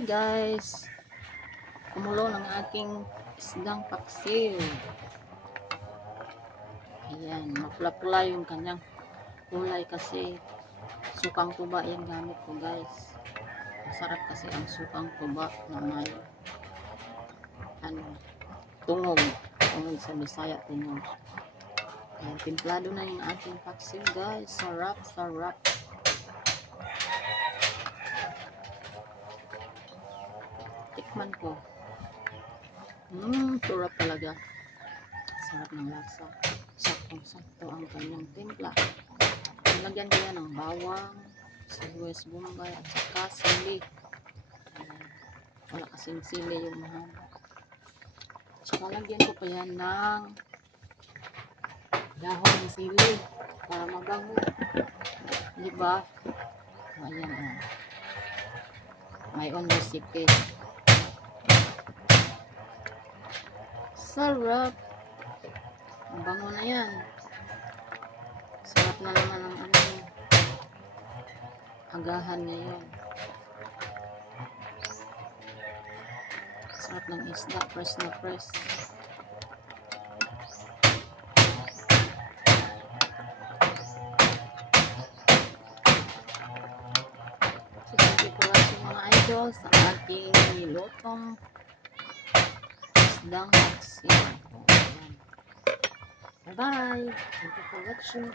Hi guys, kumulo ng aking isdang paksiw. Ayan, mapula-pula yung kanyang kulay kasi sukang tuba yung gamit ko guys. Masarap kasi ang sukang tuba na may tungog sa Bisaya, tungog. Ayan, timplado na yung ating paksiw guys. Sarap. Tikman ko. Sarap talaga. Sarap ng lasa. Saktong-sakto ang kanyang timpla. Nilagyan ko yan ng bawang, sibuyas bombay, at saka sili. Wala kasing sili yung mahaba. Saka lagyan ko pa yan ng dahon ng sili para mabango. Diba? Ayan o. May own recipe. Sarap. Bango na yan. Sarap na naman ang agahan ngayon. Sarap ng isda, fresh na fresh. So, thank you for watching mga idol sa aking nilutong isdang paksiw. Bye bye. Thank you for watching.